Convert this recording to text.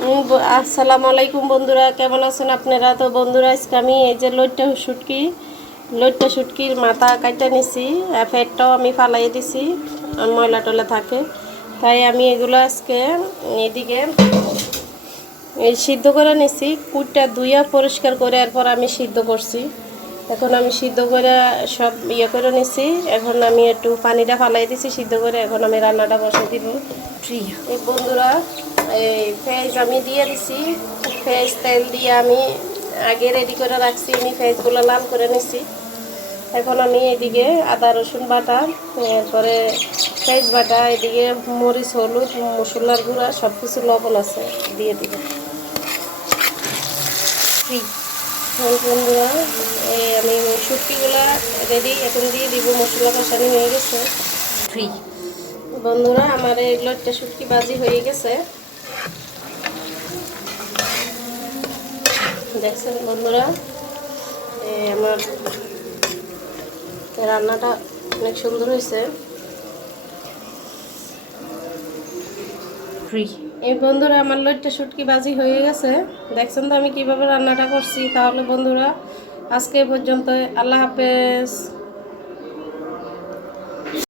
আসসালামু আলাইকুম বন্ধুরা, কেমন আছেন আপনারা? তো বন্ধুরা, আজকে আমি এই যে লইট্টা শুটকির মাথা কাইটা নিছি, ফ্যাটটাও আমি ফালাই দিছি, ময়লা টলা থাকে, তাই আমি এগুলো আজকে এদিকে সিদ্ধ করে নিছি। কুটটা ধুইয়া পরিষ্কার করে এরপর আমি সিদ্ধ করছি। এখন আমি সিদ্ধ করে সব করে নিছি। এখন আমি একটু পানিটা ফালাই দিছি সিদ্ধ করে। এখন আমি রান্নাটা বসে দিব। এই বন্ধুরা, এই পেঁয়াজ আমি দিয়ে দিছি। পেঁয়াজ তেল দিয়ে আমি আগে রেডি করে রাখছি। আমি পেঁয়াজগুলো লাল করে নিছি। এখন আমি এদিকে আদা রসুন বাটা, এরপরে পেঁয়াজ বাটা, এদিকে মরিচ, হলুদ, মশলার গুঁড়া সব কিছু লবণ আছে দিয়ে দিব। বন্ধুরা, এই আমি শুটকিগুলা রেডি, এখন দিয়ে দিব। মশলা কষানি হয়ে গেছে। বন্ধুরা, আমার এই লইট্টা শুটকি ভাজি হয়ে গেছে, দেখছেন বন্ধুরা। আমার রান্নাটা অনেক সুন্দর হয়েছে। এই বন্ধুরা, আমার লইট্টা শুটকি ভাজি হয়ে গেছে, দেখছেন তো আমি কিভাবে রান্নাটা করছি। তাহলে বন্ধুরা, আজকে পর্যন্ত, আল্লাহ হাফেজ।